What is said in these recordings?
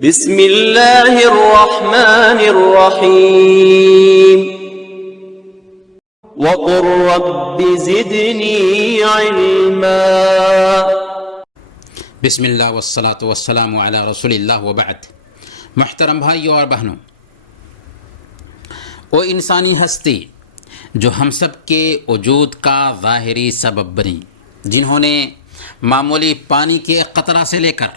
بسم اللہ الرحمن الرحیم وقل رب زدنی علما۔ بسم اللہ والصلاة والسلام علی رسول اللہ وبعد۔ محترم بھائیوں اور بہنوں، وہ انسانی ہستی جو ہم سب کے وجود کا ظاہری سبب بنی، جنہوں نے معمولی پانی کے قطرہ سے لے کر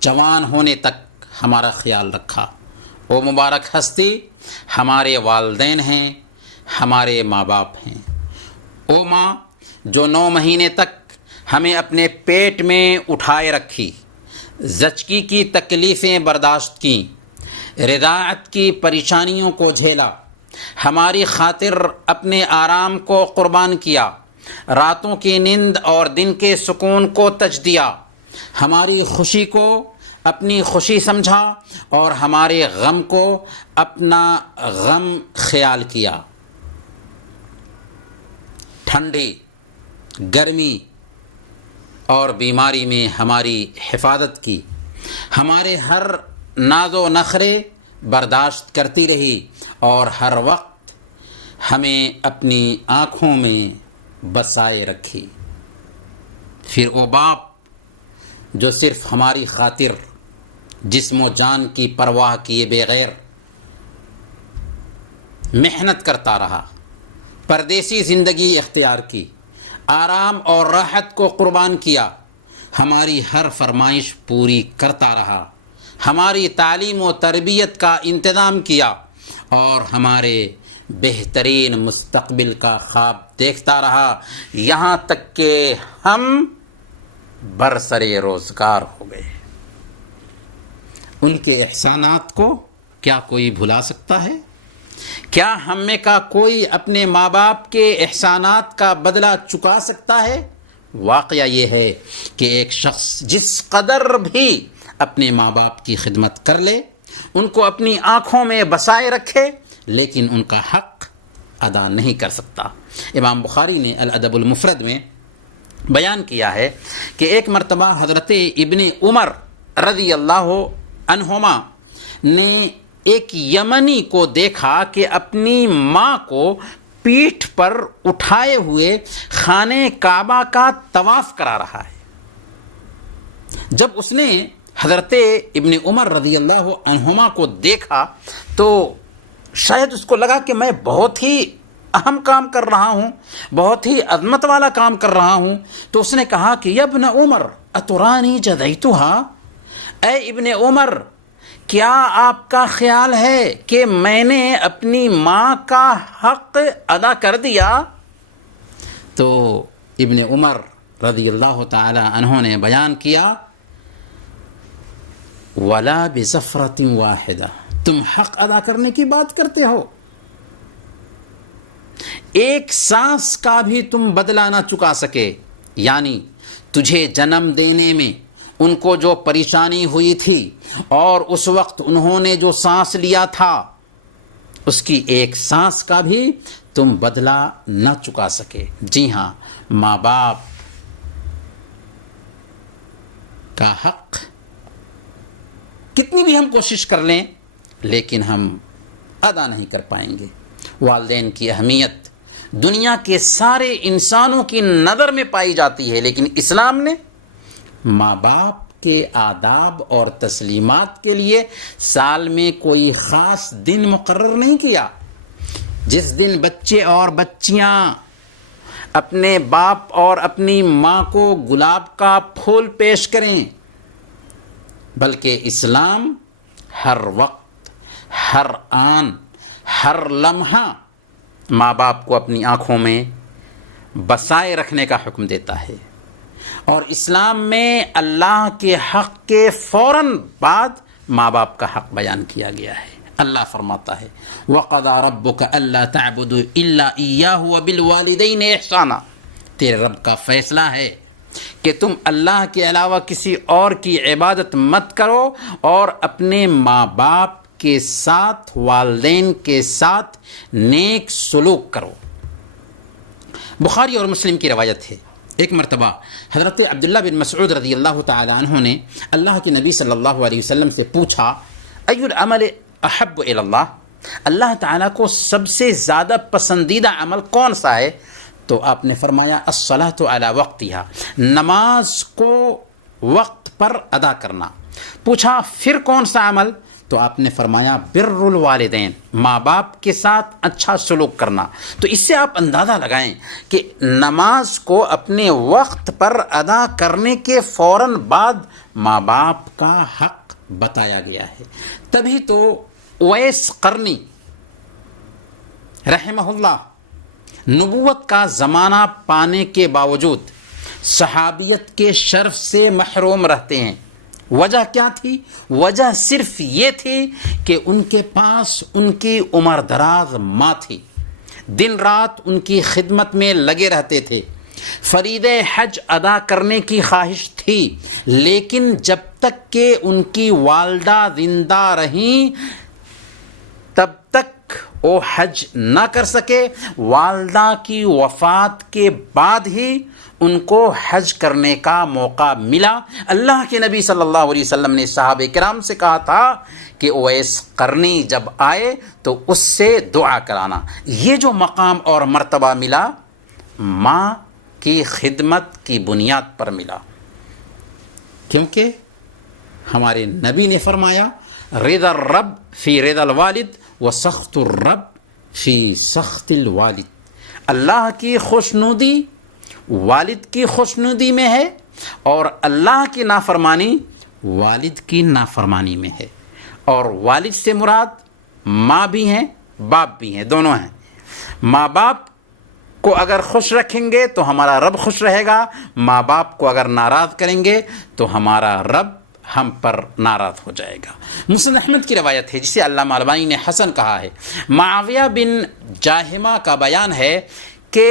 جوان ہونے تک ہمارا خیال رکھا، وہ مبارک ہستی ہمارے والدین ہیں، ہمارے ماں باپ ہیں۔ وہ ماں جو 9 مہینے تک ہمیں اپنے پیٹ میں اٹھائے رکھی، زچگی کی تکلیفیں برداشت کیں، رضاعت کی پریشانیوں کو جھیلا، ہماری خاطر اپنے آرام کو قربان کیا، راتوں کی نیند اور دن کے سکون کو تج دیا، ہماری خوشی کو اپنی خوشی سمجھا اور ہمارے غم کو اپنا غم خیال کیا، ٹھنڈی، گرمی اور بیماری میں ہماری حفاظت کی، ہمارے ہر ناز و نخرے برداشت کرتی رہی اور ہر وقت ہمیں اپنی آنکھوں میں بسائے رکھی۔ پھر وہ باپ جو صرف ہماری خاطر جسم و جان کی پرواہ کیے بغیر محنت کرتا رہا، پردیسی زندگی اختیار کی، آرام اور راحت کو قربان کیا، ہماری ہر فرمائش پوری کرتا رہا، ہماری تعلیم و تربیت کا انتظام کیا اور ہمارے بہترین مستقبل کا خواب دیکھتا رہا، یہاں تک کہ ہم برسرے روزگار ہو گئے۔ ان کے احسانات کو کیا کوئی بھلا سکتا ہے؟ کیا ہم میں کا کوئی اپنے ماں باپ کے احسانات کا بدلہ چکا سکتا ہے؟ واقعہ یہ ہے کہ ایک شخص جس قدر بھی اپنے ماں باپ کی خدمت کر لے، ان کو اپنی آنکھوں میں بسائے رکھے، لیکن ان کا حق ادا نہیں کر سکتا۔ امام بخاری نے الادب المفرد میں بیان کیا ہے کہ ایک مرتبہ حضرت ابن عمر رضی اللہ عنہما نے ایک یمنی کو دیکھا کہ اپنی ماں کو پیٹھ پر اٹھائے ہوئے خانہ کعبہ کا طواف کرا رہا ہے۔ جب اس نے حضرت ابن عمر رضی اللہ عنہما کو دیکھا تو شاید اس کو لگا کہ میں بہت ہی اہم کام کر رہا ہوں، بہت ہی عظمت والا کام کر رہا ہوں، تو اس نے کہا کہ یا ابن عمر اترانی جدیتھا، اے ابن عمر کیا آپ کا خیال ہے کہ میں نے اپنی ماں کا حق ادا کر دیا؟ تو ابن عمر رضی اللہ تعالی عنہ نے بیان کیا وَلَا بِزَفْرَةٍ وَاحِدَةٍ، تم حق ادا کرنے کی بات کرتے ہو، ایک سانس کا بھی تم بدلہ نہ چکا سکے، یعنی تجھے جنم دینے میں ان کو جو پریشانی ہوئی تھی اور اس وقت انہوں نے جو سانس لیا تھا، اس کی ایک سانس کا بھی تم بدلہ نہ چکا سکے۔ جی ہاں، ماں باپ کا حق کتنی بھی ہم کوشش کر لیں لیکن ہم ادا نہیں کر پائیں گے۔ والدین کی اہمیت دنیا کے سارے انسانوں کی نظر میں پائی جاتی ہے، لیکن اسلام نے ماں باپ کے آداب اور تسلیمات کے لیے سال میں کوئی خاص دن مقرر نہیں کیا۔ جس دن بچے اور بچیاں اپنے باپ اور اپنی ماں کو گلاب کا پھول پیش کریں، بلکہ اسلام ہر وقت، ہر آن، ہر لمحہ ماں باپ کو اپنی آنکھوں میں بسائے رکھنے کا حکم دیتا ہے۔ اور اسلام میں اللہ کے حق کے فوراً بعد ماں باپ کا حق بیان کیا گیا ہے۔ اللہ فرماتا ہے وَقَضَىٰ رَبُّكَ أَلَّا تَعْبُدُوا إِلَّا إِيَّاهُ وَبِالْوَالِدَيْنِ إِحْسَانًا، تیرے رب کا فیصلہ ہے کہ تم اللہ کے علاوہ کسی اور کی عبادت مت کرو اور اپنے ماں باپ کے ساتھ، والدین کے ساتھ نیک سلوک کرو۔ بخاری اور مسلم کی روایت ہے، ایک مرتبہ حضرت عبداللہ بن مسعود رضی اللہ تعالی عنہ نے اللہ کے نبی صلی اللہ علیہ وسلم سے پوچھا ای العمل احب الی اللہ، اللہ تعالیٰ کو سب سے زیادہ پسندیدہ عمل کون سا ہے؟ تو آپ نے فرمایا الصلاۃ علی وقتہا، نماز کو وقت پر ادا کرنا۔ پوچھا پھر کون سا عمل؟ تو آپ نے فرمایا بر الوالدین، ماں باپ کے ساتھ اچھا سلوک کرنا۔ تو اس سے آپ اندازہ لگائیں کہ نماز کو اپنے وقت پر ادا کرنے کے فوراً بعد ماں باپ کا حق بتایا گیا ہے۔ تبھی تو اویس قرنی رحمہ اللہ نبوت کا زمانہ پانے کے باوجود صحابیت کے شرف سے محروم رہتے ہیں۔ وجہ کیا تھی؟ وجہ صرف یہ تھی کہ ان کے پاس ان کی عمر دراز ماں تھی، دن رات ان کی خدمت میں لگے رہتے تھے، فریضہ حج ادا کرنے کی خواہش تھی، لیکن جب تک کہ ان کی والدہ زندہ رہیں تب تک وہ حج نہ کر سکے۔ والدہ کی وفات کے بعد ہی ان کو حج کرنے کا موقع ملا۔ اللہ کے نبی صلی اللہ علیہ وسلم نے صحابہ کرام سے کہا تھا کہ اویس قرنی جب آئے تو اس سے دعا کرانا۔ یہ جو مقام اور مرتبہ ملا ماں کی خدمت کی بنیاد پر ملا، کیونکہ ہمارے نبی نے فرمایا رضا الرب فی رضا الوالد و سخط الرب فی سخط الوالد، اللہ کی خوشنودی والد کی خوشنودی میں ہے اور اللہ کی نافرمانی والد کی نافرمانی میں ہے۔ اور والد سے مراد ماں بھی ہیں باپ بھی ہیں، دونوں ہیں۔ ماں باپ کو اگر خوش رکھیں گے تو ہمارا رب خوش رہے گا، ماں باپ کو اگر ناراض کریں گے تو ہمارا رب ہم پر ناراض ہو جائے گا۔ مسند احمد کی روایت ہے جسے علامہ البانی نے حسن کہا ہے۔ معاویہ بن جاہمہ کا بیان ہے کہ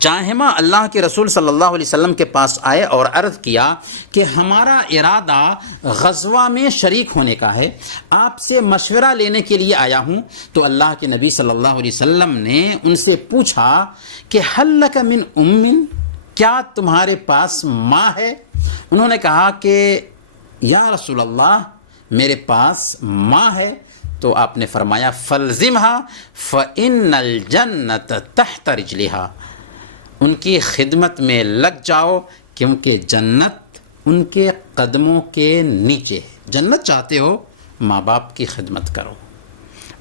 جاہمہ اللہ کے رسول صلی اللہ علیہ وسلم کے پاس آئے اور عرض کیا کہ ہمارا ارادہ غزوہ میں شریک ہونے کا ہے، آپ سے مشورہ لینے کے لیے آیا ہوں۔ تو اللہ کے نبی صلی اللہ علیہ وسلم نے ان سے پوچھا کہ هل لک من ام، کیا تمہارے پاس ماں ہے؟ انہوں نے کہا کہ یا رسول اللہ میرے پاس ماں ہے۔ تو آپ نے فرمایا فلزمھا فإن الجنۃ تحت رجلھا، ان کی خدمت میں لگ جاؤ کیونکہ جنت ان کے قدموں کے نیچے ہے۔ جنت چاہتے ہو ماں باپ کی خدمت کرو،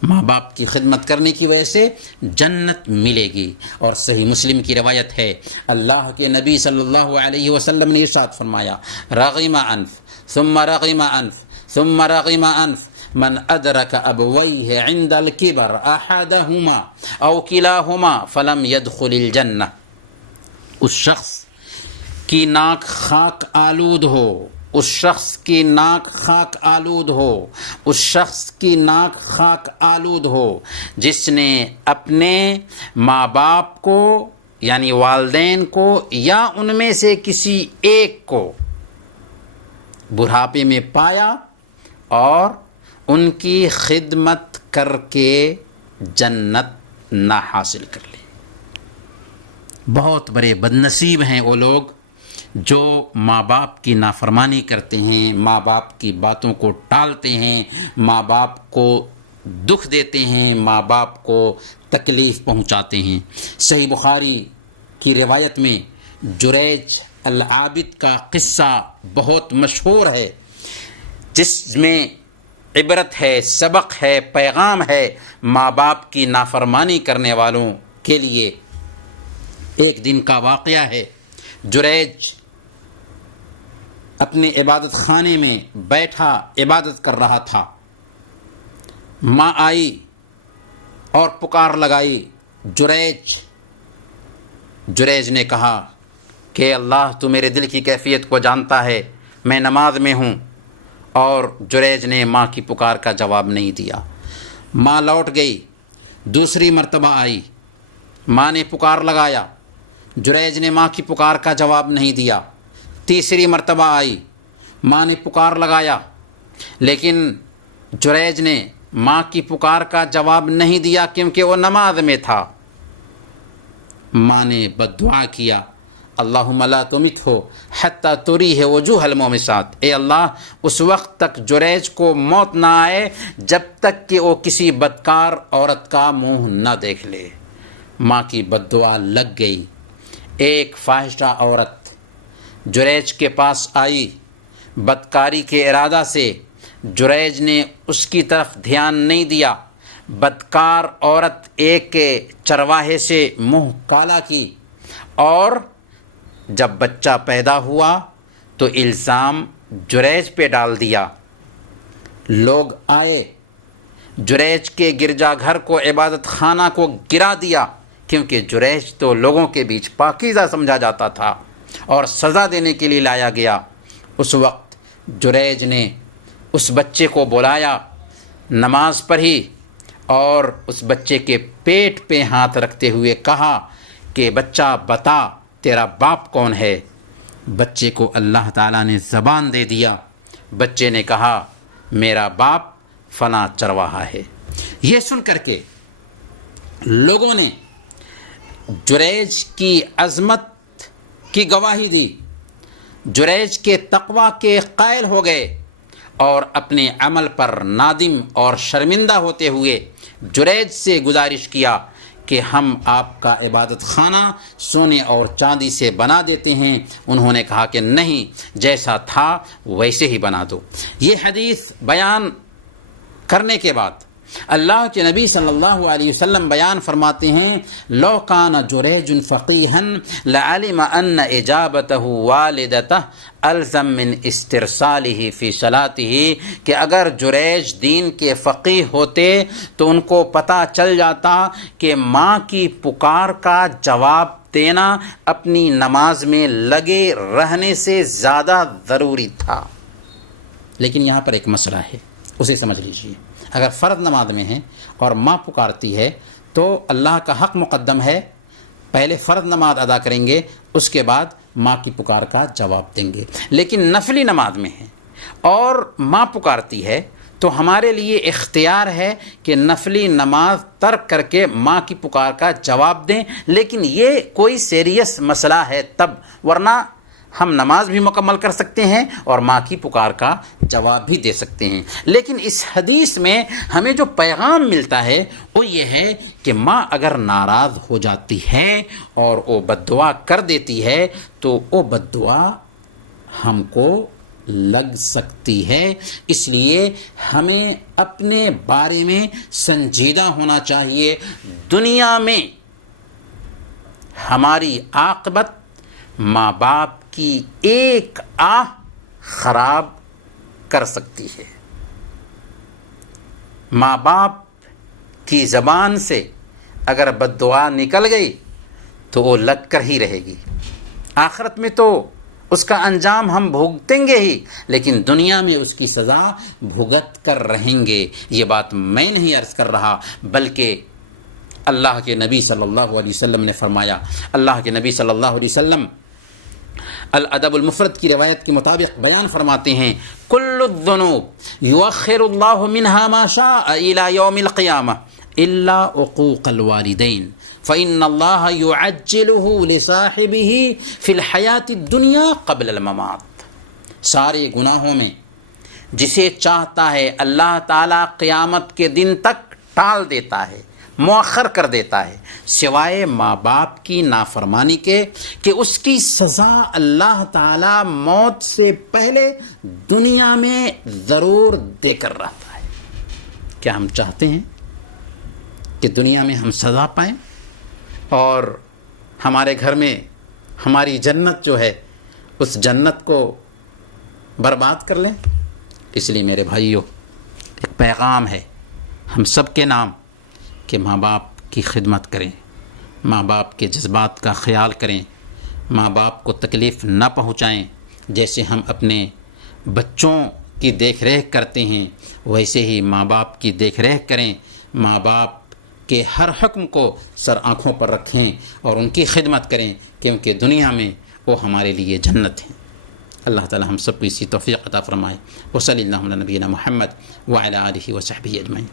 ماں باپ کی خدمت کرنے کی وجہ سے جنت ملے گی۔ اور صحیح مسلم کی روایت ہے اللہ کے نبی صلی اللہ علیہ وسلم نے ارشاد فرمایا رغم انف ثم رغم انف ثم رغم انف من ادرک ابویہ عند الکبر احدہما او کلاہما فلم يدخل الجنہ، اس شخص کی ناک خاک آلود ہو، اس شخص کی ناک خاک آلود ہو، اس شخص کی ناک خاک آلود ہو جس نے اپنے ماں باپ کو یعنی والدین کو یا ان میں سے کسی ایک کو بڑھاپے میں پایا اور ان کی خدمت کر کے جنت نہ حاصل کر لی۔ بہت بڑے بدنصیب ہیں وہ لوگ جو ماں باپ کی نافرمانی کرتے ہیں، ماں باپ کی باتوں کو ٹالتے ہیں، ماں باپ کو دکھ دیتے ہیں، ماں باپ کو تکلیف پہنچاتے ہیں۔ صحیح بخاری کی روایت میں جریج العابد کا قصہ بہت مشہور ہے جس میں عبرت ہے، سبق ہے، پیغام ہے ماں باپ کی نافرمانی کرنے والوں کے لیے۔ ایک دن کا واقعہ ہے، جریج اپنے عبادت خانے میں بیٹھا عبادت کر رہا تھا، ماں آئی اور پکار لگائی جریج نے کہا کہ اللہ تو میرے دل کی کیفیت کو جانتا ہے، میں نماز میں ہوں، اور جریج نے ماں کی پکار کا جواب نہیں دیا۔ ماں لوٹ گئی، دوسری مرتبہ آئی، ماں نے پکار لگایا، جریج نے ماں کی پکار کا جواب نہیں دیا۔ تیسری مرتبہ آئی، ماں نے پکار لگایا لیکن جریج نے ماں کی پکار کا جواب نہیں دیا کیونکہ وہ نماز میں تھا۔ ماں نے بد دعا کیا اللہم لا تمت ہو حتی تری ہے وجوہ المومسات، اے اللہ اس وقت تک جریج کو موت نہ آئے جب تک کہ وہ کسی بدکار عورت کا منہ نہ دیکھ لے۔ ماں کی بد دعا لگ گئی۔ ایک فاحشہ عورت جریج کے پاس آئی بدکاری کے ارادہ سے، جریج نے اس کی طرف دھیان نہیں دیا۔ بدکار عورت ایک چرواہے سے منہ کالا کی، اور جب بچہ پیدا ہوا تو الزام جریج پہ ڈال دیا۔ لوگ آئے، جریج کے گرجا گھر کو، عبادت خانہ کو گرا دیا، کیونکہ جریج تو لوگوں کے بیچ پاکیزہ سمجھا جاتا تھا اور سزا دینے کے لیے لایا گیا۔ اس وقت جریج نے اس بچے کو بلایا، نماز پڑھی اور اس بچے کے پیٹ پہ ہاتھ رکھتے ہوئے کہا کہ بچہ بتا تیرا باپ کون ہے؟ بچے کو اللہ تعالیٰ نے زبان دے دیا۔ بچے نے کہا میرا باپ فلاں چرواہا ہے۔ یہ سن کر کے لوگوں نے جریج کی عظمت کی گواہی دی، جریج کے تقوی کے قائل ہو گئے، اور اپنے عمل پر نادم اور شرمندہ ہوتے ہوئے جریج سے گزارش کیا کہ ہم آپ کا عبادت خانہ سونے اور چاندی سے بنا دیتے ہیں۔ انہوں نے کہا کہ نہیں، جیسا تھا ویسے ہی بنا دو۔ یہ حدیث بیان کرنے کے بعد اللہ کے نبی صلی اللہ علیہ وسلم بیان فرماتے ہیں، لو کان جریج فقیہا لعلم ان اجابتہ والدتہ الزم من استرسالہ فی صلاتہ، کہ اگر جریج دین کے فقیہ ہوتے تو ان کو پتہ چل جاتا کہ ماں کی پکار کا جواب دینا اپنی نماز میں لگے رہنے سے زیادہ ضروری تھا۔ لیکن یہاں پر ایک مسئلہ ہے، اسے سمجھ لیجئے۔ اگر فرض نماز میں ہے اور ماں پکارتی ہے تو اللہ کا حق مقدم ہے، پہلے فرض نماز ادا کریں گے، اس کے بعد ماں کی پکار کا جواب دیں گے۔ لیکن نفلی نماز میں ہے اور ماں پکارتی ہے تو ہمارے لیے اختیار ہے کہ نفلی نماز ترک کر کے ماں کی پکار کا جواب دیں، لیکن یہ کوئی سیریس مسئلہ ہے تب، ورنہ ہم نماز بھی مکمل کر سکتے ہیں اور ماں کی پکار کا جواب بھی دے سکتے ہیں۔ لیکن اس حدیث میں ہمیں جو پیغام ملتا ہے وہ یہ ہے کہ ماں اگر ناراض ہو جاتی ہے اور وہ بد دعا کر دیتی ہے تو وہ بد دعا ہم کو لگ سکتی ہے۔ اس لیے ہمیں اپنے بارے میں سنجیدہ ہونا چاہیے۔ دنیا میں ہماری عاقبت ماں باپ کی ایک آہ خراب کر سکتی ہے۔ ماں باپ کی زبان سے اگر بد دعا نکل گئی تو وہ لگ کر ہی رہے گی۔ آخرت میں تو اس کا انجام ہم بھگتیں گے ہی، لیکن دنیا میں اس کی سزا بھگت کر رہیں گے۔ یہ بات میں نہیں عرض کر رہا، بلکہ اللہ کے نبی صلی اللہ علیہ وسلم نے فرمایا۔ اللہ کے نبی صلی اللہ علیہ وسلم الادب المفرد کی روایت کے مطابق بیان فرماتے ہیں، کل الذنوب یؤخر اللہ منها ما شاء الى یوم القیامہ الا عقوق الوالدین فإن اللہ یعجلہ لصاحبہ فی الحیاۃ الدنیا قبل الممات۔ سارے گناہوں میں جسے چاہتا ہے اللہ تعالیٰ قیامت کے دن تک ٹال دیتا ہے، مؤخر کر دیتا ہے، سوائے ماں باپ کی نافرمانی کے، کہ اس کی سزا اللہ تعالیٰ موت سے پہلے دنیا میں ضرور دے کر رہتا ہے۔ کیا ہم چاہتے ہیں کہ دنیا میں ہم سزا پائیں اور ہمارے گھر میں ہماری جنت جو ہے اس جنت کو برباد کر لیں؟ اس لیے میرے بھائیوں، ایک پیغام ہے ہم سب کے نام کہ ماں باپ کی خدمت کریں، ماں باپ کے جذبات کا خیال کریں، ماں باپ کو تکلیف نہ پہنچائیں۔ جیسے ہم اپنے بچوں کی دیکھ ریکھ کرتے ہیں ویسے ہی ماں باپ کی دیکھ ریکھ کریں، ماں باپ کے ہر حکم کو سر آنکھوں پر رکھیں اور ان کی خدمت کریں، کیونکہ دنیا میں وہ ہمارے لیے جنت ہے۔ اللہ تعالی ہم سب کو اسی توفیق عطا فرمائے۔ وصلی اللہ علی نبینا محمد وعلی آلہ وصحبہ اجمعین۔